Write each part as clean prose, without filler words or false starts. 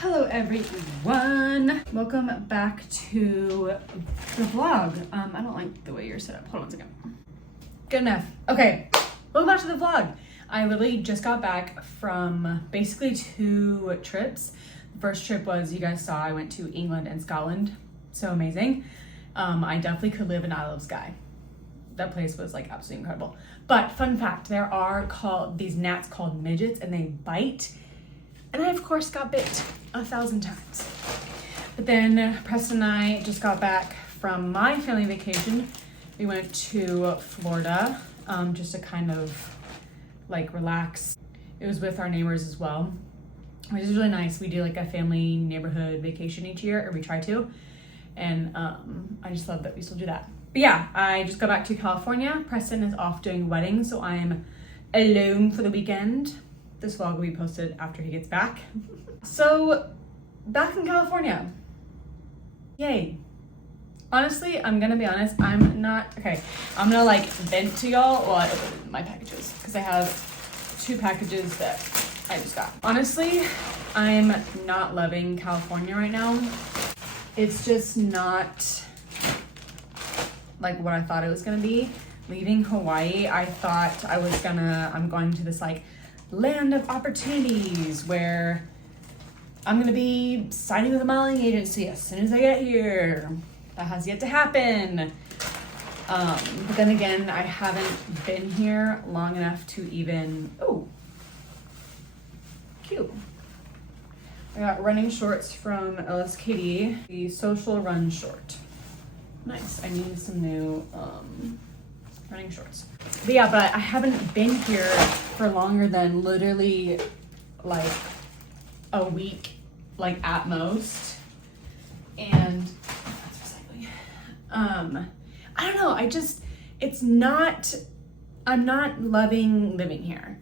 Hello everyone. Welcome back to the vlog. I don't like the way you're set up. Hold on a second. Good enough. Okay, welcome back to the vlog. I literally just got back from basically 2 trips. The first trip was, you guys saw, I went to England and Scotland. So amazing. I definitely could live in Isle of Skye. That place was like absolutely incredible. But fun fact, there are these gnats called midgets and they bite. And I, of course, got bit 1,000 times. But then Preston and I just got back from my family vacation. We went to Florida just to kind of like relax. It was with our neighbors as well, which is really nice. We do like a family neighborhood vacation each year, or we try to. And I just love that we still do that. But yeah, I just got back to California. Preston is off doing weddings, so I'm alone for the weekend. This vlog will be posted after he gets back. So, back in California. Yay. Honestly, I'm gonna be honest, I'm gonna like vent to y'all while I open my packages, because I have 2 packages that I just got. Honestly, I'm not loving California right now. It's just not like what I thought it was gonna be. Leaving Hawaii, I thought I'm going to this like land of opportunities where I'm gonna be signing with a modeling agency as soon as I get here. That has yet to happen. But then again, I haven't been here long enough to even, oh, cute. I got running shorts from LSKD, the social run short. Nice, I need some new running shorts. But yeah, but I haven't been here for longer than literally like a week, like at most. And that's recycling. I don't know, I'm not loving living here.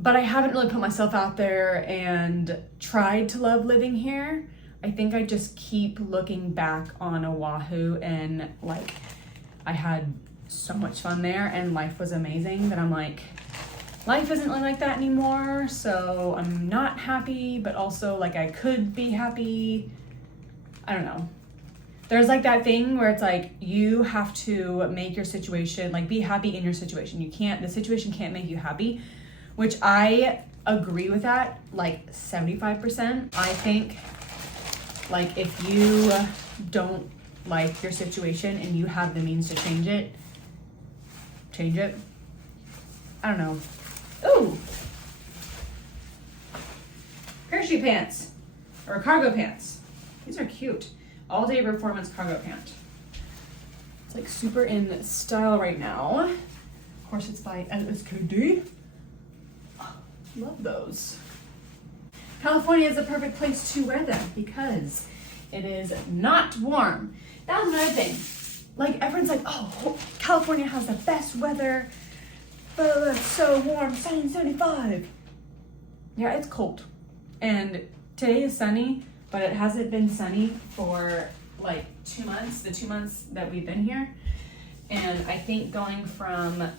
But I haven't really put myself out there and tried to love living here. I think I just keep looking back on Oahu and like I had so much fun there and life was amazing that I'm like, life isn't really like that anymore, so I'm not happy, but also like I could be happy. I don't know. There's like that thing where it's like you have to make your situation, like be happy in your situation. The situation can't make you happy, which I agree with that like 75%. I think like if you don't like your situation and you have the means to change it. I don't know. Ooh! Parachute pants. Or cargo pants. These are cute. All day performance cargo pant. It's like super in style right now. Of course it's by LSKD. Oh, love those. California is the perfect place to wear them because it is not warm. That was another thing. Like everyone's like, oh, California has the best weather. Oh, it's so warm, sunny, 75. Yeah, it's cold. And today is sunny, but it hasn't been sunny for like 2 months, the 2 months that we've been here. And I think going from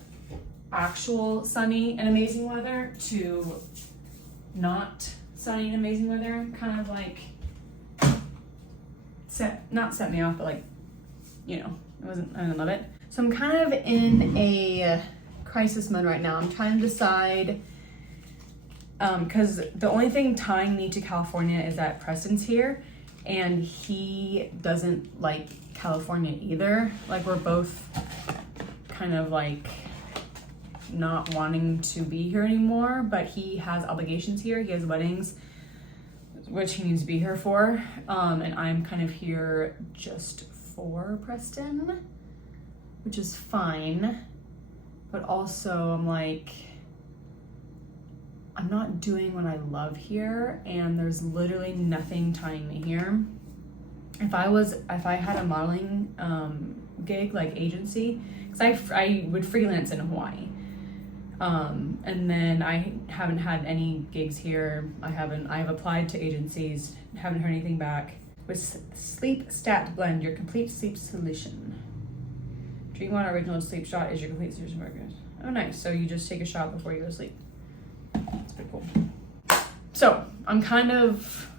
actual sunny and amazing weather to not sunny and amazing weather kind of like not set me off, but like, you know, I didn't love it. So I'm kind of in a crisis mode right now. I'm trying to decide, because the only thing tying me to California is that Preston's here and he doesn't like California either. Like we're both kind of like not wanting to be here anymore, but he has obligations here. He has weddings, which he needs to be here for. And I'm kind of here just for Preston, which is fine. But also I'm like, I'm not doing what I love here and there's literally nothing tying me here. If I had a modeling gig, like agency, because I would freelance in Hawaii. And then I haven't had any gigs here. I've applied to agencies, haven't heard anything back. With Sleep Stat Blend, your complete sleep solution. Dream On Original Sleep Shot is your complete solution for good. Oh, nice. So you just take a shot before you go to sleep. That's pretty cool. So I'm kind of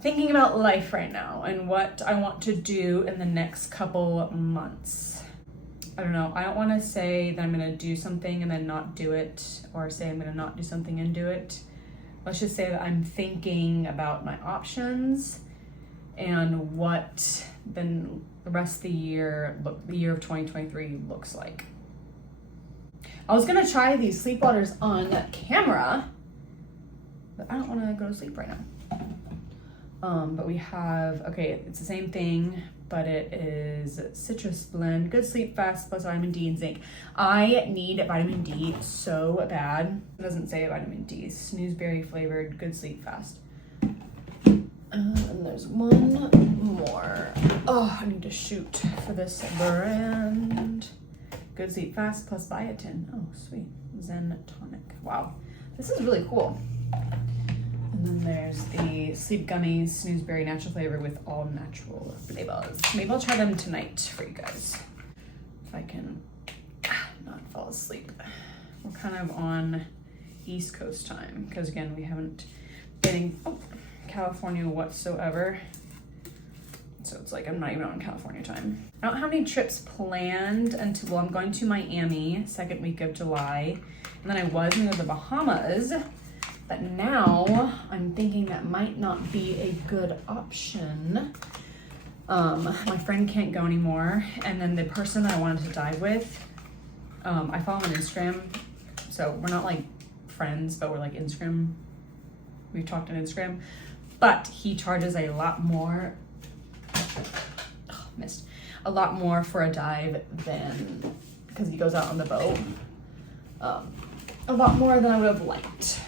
thinking about life right now and what I want to do in the next couple months. I don't know. I don't want to say that I'm going to do something and then not do it, or say I'm going to not do something and do it. Let's just say that I'm thinking about my options and what then the rest of the year of 2023 looks like. I was going to try these sleep waters on camera, but I don't want to go to sleep right now. But we have, okay, it's the same thing, but it is citrus blend, good sleep fast plus vitamin D and zinc. I need vitamin D so bad. It doesn't say vitamin D. Snoozeberry flavored, good sleep fast. And there's one more. Oh, I need to shoot for this brand. Good sleep fast plus biotin. Oh, sweet. Zen tonic. Wow, this is really cool. And then there's the Sleep Gummies, Snoozeberry natural flavor with all natural flavors. Maybe I'll try them tonight for you guys, if I can not fall asleep. We're kind of on East Coast time, because again, we haven't been in California whatsoever. So it's like I'm not even on California time. I don't have any trips planned until, well, I'm going to Miami, second week of July. And then I was going to the Bahamas. But now I'm thinking that might not be a good option. My friend can't go anymore. And then the person that I wanted to dive with, I follow him on Instagram. So we're not like friends, but we're like Instagram. We've talked on Instagram. But he charges a lot more. Missed. A lot more for a dive than, because he goes out on the boat. A lot more than I would have liked.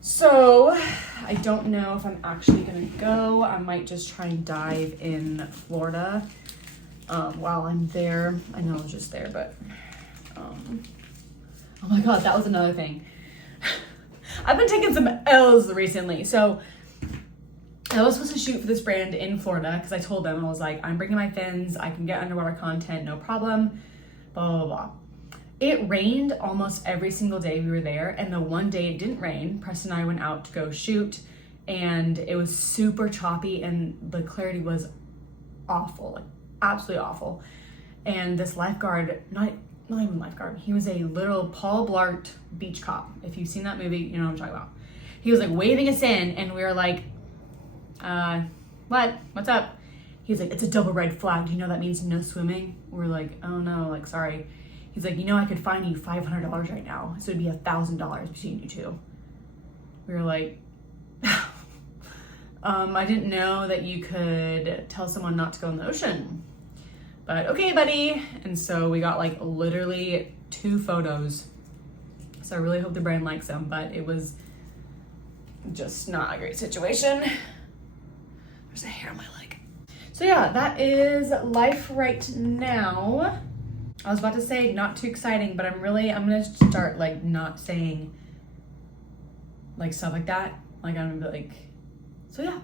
So I don't know if I'm actually gonna go. I might just try and dive in Florida while I'm there. I know I'm just there, but oh my god, that was another thing. I've been taking some L's recently. So I was supposed to shoot for this brand in Florida because I told them, I was like, I'm bringing my fins, I can get underwater content, no problem, blah, blah, blah. It rained almost every single day we were there, and the one day it didn't rain, Preston and I went out to go shoot, and it was super choppy, and the clarity was awful, like absolutely awful. And this lifeguard, not even lifeguard, he was a literal Paul Blart beach cop. If you've seen that movie, you know what I'm talking about. He was like waving us in, and we were like, what's up? He's like, it's a double red flag. Do you know that means no swimming? We're like, oh no, like, sorry. He's like, you know, I could fine you $500 right now. So it'd be $1,000 between you two. We were like, I didn't know that you could tell someone not to go in the ocean. But okay, buddy. And so we got like literally 2 photos. So I really hope the brand likes them, but it was just not a great situation. There's a hair on my leg. So yeah, that is life right now. I was about to say not too exciting, but I'm gonna start like not saying like stuff like that. Like I'm gonna be like, so yeah,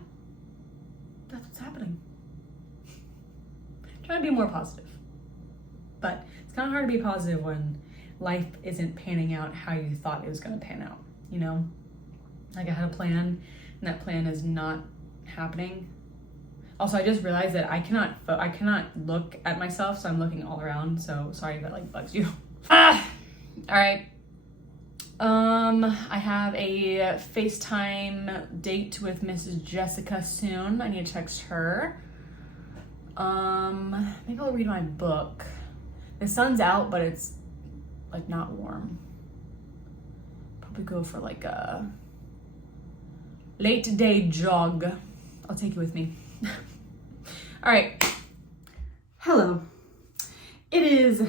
that's what's happening. Trying to be more positive. But it's kind of hard to be positive when life isn't panning out how you thought it was gonna pan out, you know? Like I had a plan and that plan is not happening. Also, I just realized that I cannot look at myself, so I'm looking all around. So sorry if that like bugs you. All right. I have a FaceTime date with Mrs. Jessica soon. I need to text her. Maybe I'll read my book. The sun's out, but it's like not warm. Probably go for like a late day jog. I'll take you with me. All right. Hello. It is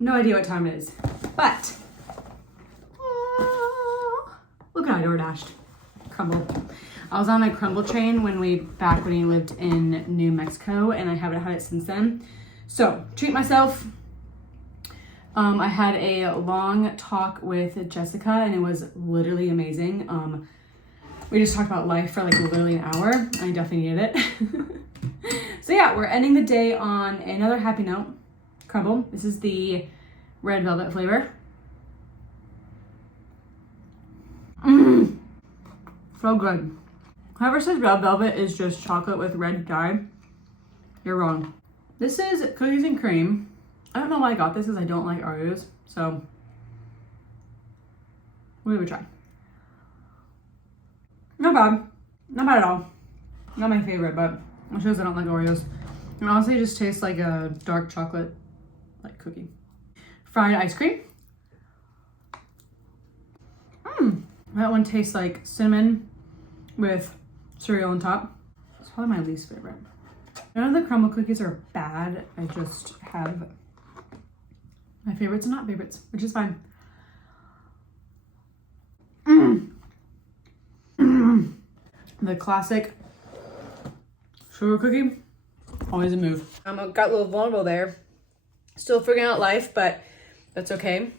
no idea what time it is, but look at I DoorDashed. Crumble. I was on a Crumble train when we lived in New Mexico, and I haven't had it since then. So treat myself. I had a long talk with Jessica, and it was literally amazing. We just talked about life for like literally an hour. I definitely needed it. So yeah, we're ending the day on another happy note. Crumble. This is the red velvet flavor. So good. Whoever says red velvet is just chocolate with red dye, you're wrong. This is cookies and cream. I don't know why I got this because I don't like Oreos. So we'll give it a try. Not bad. Not bad at all. Not my favorite, but it shows I don't like Oreos. And honestly, it just tastes like a dark chocolate like cookie. Fried ice cream. That one tastes like cinnamon with cereal on top. It's probably my least favorite. None of the crumble cookies are bad. I just have my favorites and not favorites, which is fine. The classic sugar cookie, always a move. Got a little vulnerable there. Still figuring out life, but that's okay.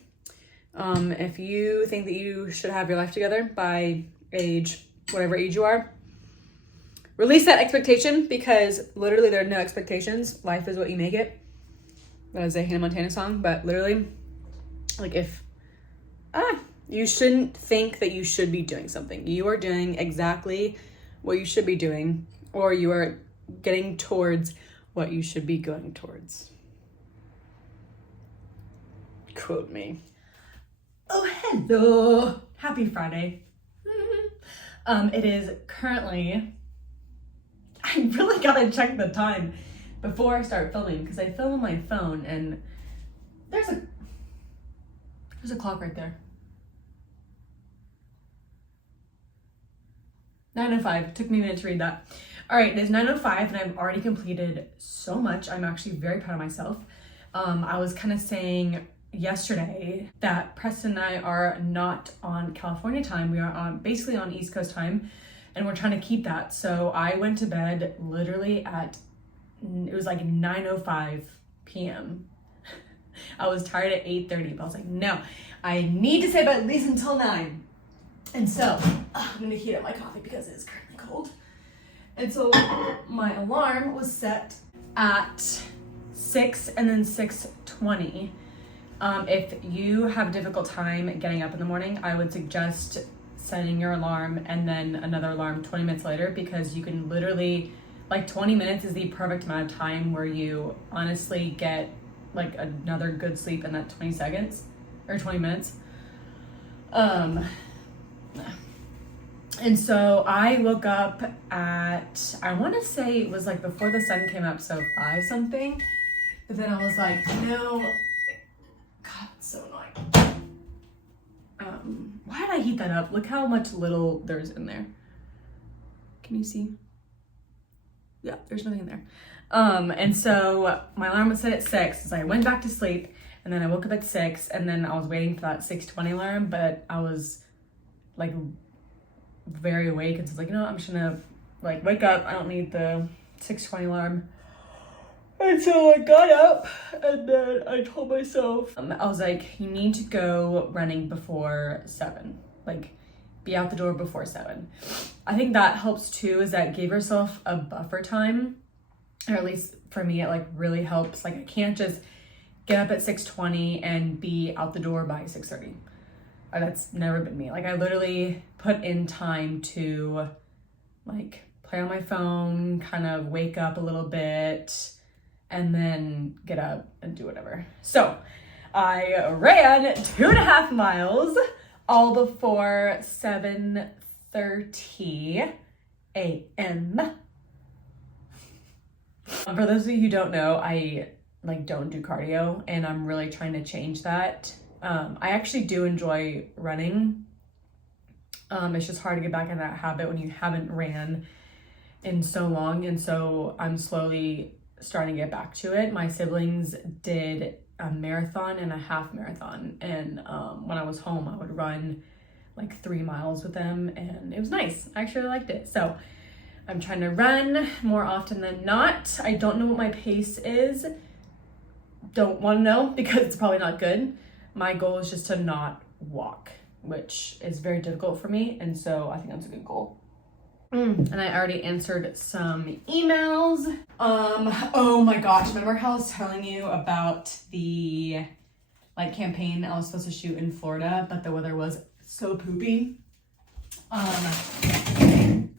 If you think that you should have your life together by age, whatever age you are, release that expectation, because literally there are no expectations. Life is what you make it. That is a Hannah Montana song, but literally, like you shouldn't think that you should be doing something. You are doing exactly what you should be doing, or you are getting towards what you should be going towards. Quote me. Oh, hello. Happy Friday. It is currently, I really gotta check the time before I start filming, because I film on my phone and there's a clock right there. 9:05. Took me a minute to read that. All right, it is 9:05 and I've already completed so much. I'm actually very proud of myself. I was kind of saying yesterday that Preston and I are not on California time. We are basically on East Coast time, and we're trying to keep that. So I went to bed literally it was like 9:05 p.m. I was tired at 8:30, but I was like, no, I need to stay up at least until 9. And so I'm gonna heat up my coffee because it is currently cold. And so my alarm was set at 6 and then 6:20. If you have a difficult time getting up in the morning, I would suggest setting your alarm and then another alarm 20 minutes later, because you can literally, like 20 minutes is the perfect amount of time where you honestly get like another good sleep in that 20 seconds or 20 minutes. And so I woke up at, I want to say it was like before the sun came up, so 5 something. But then I was like, no, God, it's so annoying. Why did I heat that up? Look how much little there's in there. Can you see? Yeah, there's nothing in there. And so my alarm was set at 6, so I went back to sleep, and then I woke up at 6, and then I was waiting for that 6:20 alarm, but I was like very awake, and so I was like, you know what, I'm just gonna like wake up. I don't need the 6:20 alarm. And so I got up, and then I told myself, I was like, you need to go running before 7. Like, be out the door before 7. I think that helps too, is that give yourself a buffer time, or at least for me, it like really helps. Like, I can't just get up at 6:20 and be out the door by 6:30. That's never been me. Like, I literally put in time to like play on my phone, kind of wake up a little bit, and then get up and do whatever. So I ran 2.5 miles all before 7:30 a.m. For those of you who don't know, I like don't do cardio, and I'm really trying to change that. I actually do enjoy running. It's just hard to get back in that habit when you haven't ran in so long, and so I'm slowly starting to get back to it. My siblings did a marathon and a half marathon, and when I was home I would run like 3 miles with them, and it was nice. I actually liked it. So I'm trying to run more often than not. I don't know what my pace is. Don't want to know because it's probably not good. My goal is just to not walk, which is very difficult for me, and so I think that's a good goal. And I already answered some emails. Oh my gosh, remember how I was telling you about the like campaign I was supposed to shoot in Florida, but the weather was so poopy? Oh,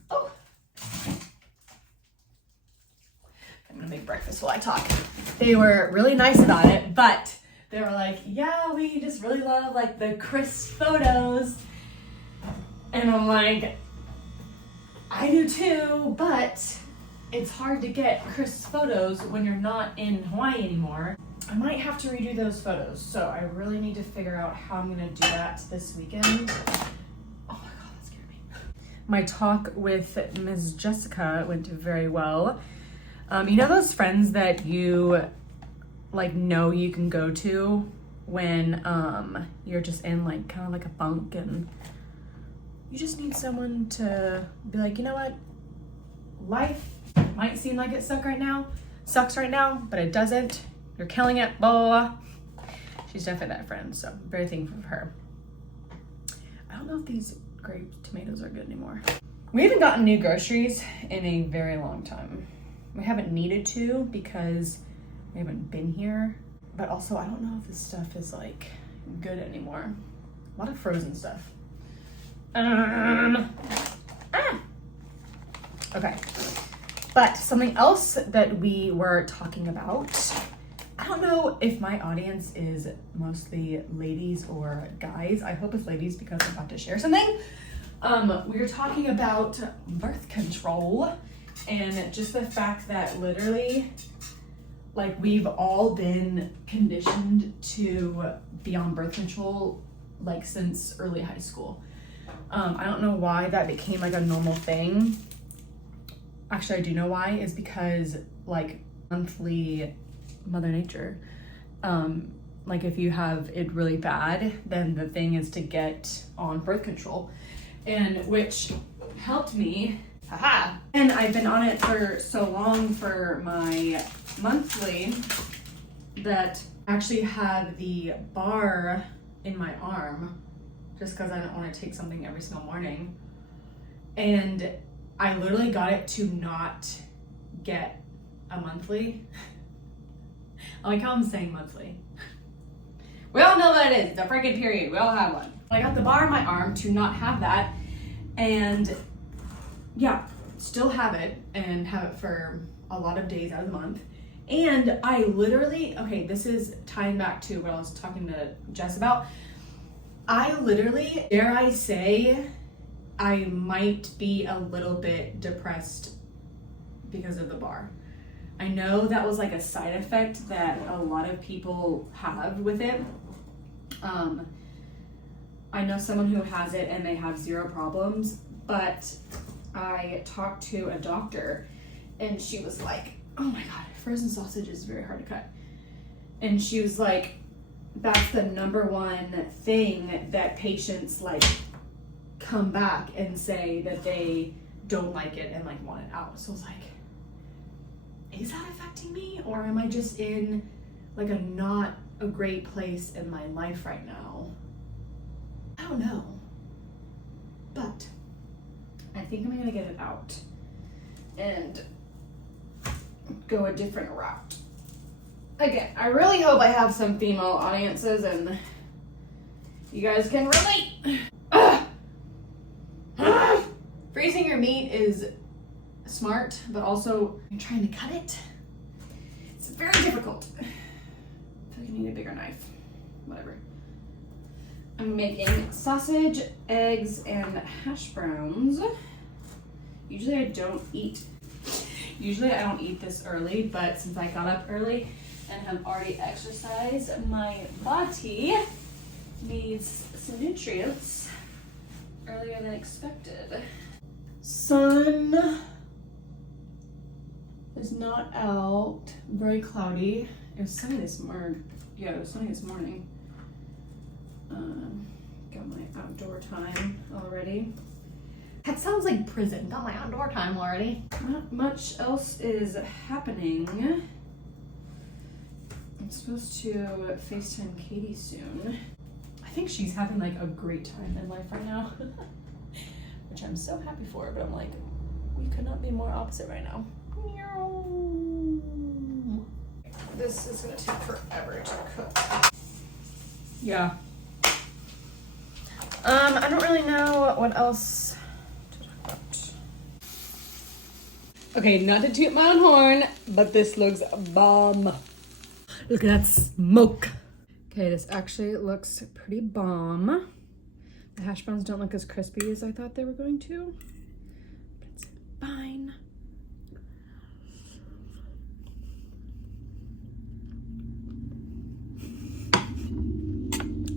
I'm gonna make breakfast while I talk. They were really nice about it, but they were like, yeah, we just really love like the crisp photos. And I'm like, I do too, but it's hard to get crisp photos when you're not in Hawaii anymore. I might have to redo those photos, so I really need to figure out how I'm gonna do that this weekend. Oh my God, that scared me. My talk with Ms. Jessica went very well. You know those friends that you like know you can go to when you're just in like kind of like a funk and you just need someone to be like, you know what? Life might seem like it sucks right now, but it doesn't. You're killing it, blah, blah, blah. She's definitely that friend, so I'm very thankful for her. I don't know if these grape tomatoes are good anymore. We haven't gotten new groceries in a very long time. We haven't needed to because we haven't been here, but also I don't know if this stuff is like good anymore. A lot of frozen stuff. Okay, but something else that we were talking about, I don't know if my audience is mostly ladies or guys. I hope it's ladies because I'm about to share something. We were talking about birth control and just the fact that literally, like, we've all been conditioned to be on birth control like since early high school. I don't know why that became like a normal thing. Actually, I do know why. Is because like monthly Mother Nature. Like if you have it really bad, then the thing is to get on birth control, and which helped me. Haha. And I've been on it for so long for my monthly that I actually have the bar in my arm just because I don't want to take something every single morning. And I literally got it to not get a monthly. I like how I'm saying monthly. We all know what it is. It's a freaking period. We all have one. I got the bar in my arm to not have that. And yeah, still have it and have it for a lot of days out of the month. And I literally, okay, this is tying back to what I was talking to Jess about. I literally, dare I say, I might be a little bit depressed because of the bar. I know that was like a side effect that a lot of people have with it. I know someone who has it and they have zero problems, but I talked to a doctor and she was like, oh my God, frozen sausage is very hard to cut. And she was like, that's the number one thing that patients like come back and say that they don't like it and like want it out. So I was like, is that affecting me, or am I just in like a not a great place in my life right now? I don't know, but I think I'm gonna get it out and go a different route. Again, I really hope I have some female audiences and you guys can relate. Freezing your meat is smart, but also you're trying to cut it. It's very difficult. I feel like I need a bigger knife. Whatever. I'm making sausage, eggs, and hash browns. Usually I don't eat this early, but since I got up early and have already exercised, my body needs some nutrients earlier than expected. Sun is not out. Very cloudy. It was sunny this morning. Yeah, it was sunny this morning. Got my outdoor time already. That sounds like prison. Got my outdoor time already. Not much else is happening. I'm supposed to FaceTime Katie soon. I think she's having like a great time in life right now. Which I'm so happy for, but I'm like, we could not be more opposite right now. This is gonna take forever to cook. Yeah. I don't really know what else Okay, not to toot my own horn, but this looks bomb. Look at that smoke. Okay, this actually looks pretty bomb. The hash browns don't look as crispy as I thought they were going to, but it's fine.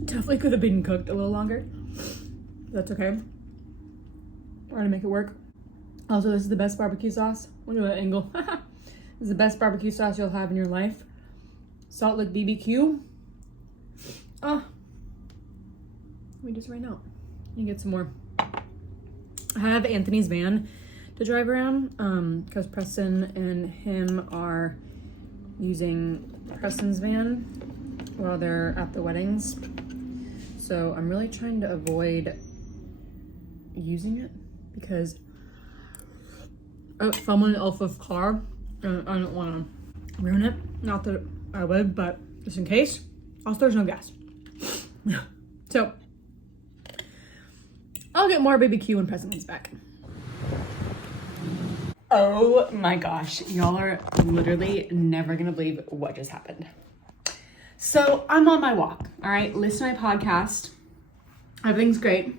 Definitely could have been cooked a little longer. That's okay. We're gonna make it work. Also, this is the best barbecue sauce. Look at that angle. This is the best barbecue sauce you'll have in your life. Salt Lick BBQ. Oh, we just ran out. You get some more. I have Anthony's van to drive around because Preston and him are using Preston's van while they're at the weddings. So I'm really trying to avoid using it because someone else's car and I don't want to ruin it. Not that I would, but just in case. Also, there's no gas. So I'll get more BBQ when Preston comes back. Oh my gosh, y'all are literally never gonna believe what just happened. So I'm on my walk, all right? Listen to my podcast. Everything's great.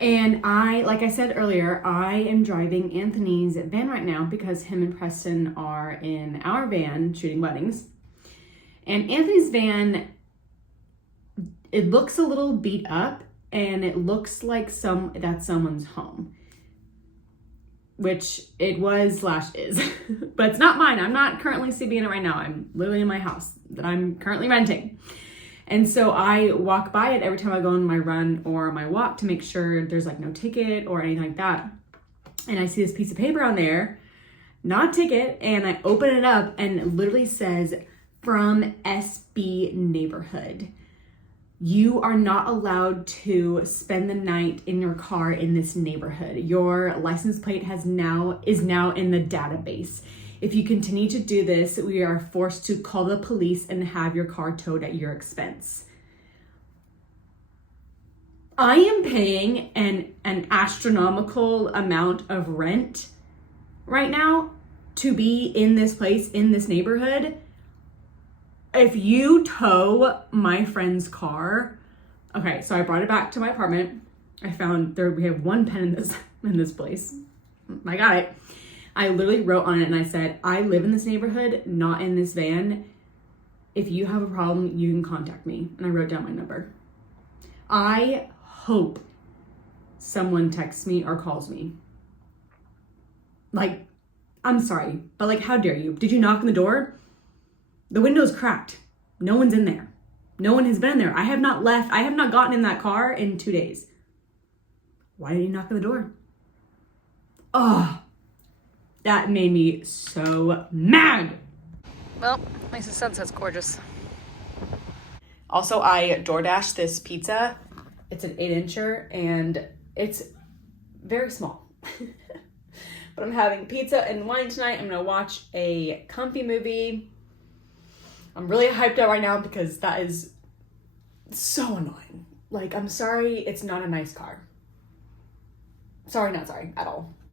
And like I said earlier, I am driving Anthony's van right now because him and Preston are in our van shooting weddings. And Anthony's van, it looks a little beat up and it looks like that's someone's home. Which it was / is, but it's not mine. I'm not currently sleeping in it right now. I'm literally in my house that I'm currently renting. And so I walk by it every time I go on my run or my walk to make sure there's like no ticket or anything like that. And I see this piece of paper on there, not a ticket, and I open it up and it literally says, from SB Neighborhood. You are not allowed to spend the night in your car in this neighborhood. Your license plate is now in the database. If you continue to do this, we are forced to call the police and have your car towed at your expense. I am paying an astronomical amount of rent right now to be in this place, in this neighborhood. If you tow my friend's car, okay, so I brought it back to my apartment. I found we have one pen in this place. I got it. I literally wrote on it and I said, I live in this neighborhood, not in this van. If you have a problem, you can contact me. And I wrote down my number. I hope someone texts me or calls me. Like, I'm sorry, but like, how dare you? Did you knock on the door? The window's cracked. No one's in there. No one has been in there. I have not left. I have not gotten in that car in 2 days. Why did you knock on the door? Oh, that made me so mad. Well, at least the sunset's gorgeous. Also, I DoorDashed this pizza. It's an 8-incher and it's very small. But I'm having pizza and wine tonight. I'm gonna watch a comfy movie. I'm really hyped out right now because that is so annoying. Like, I'm sorry, it's not a nice car. Sorry, not sorry at all.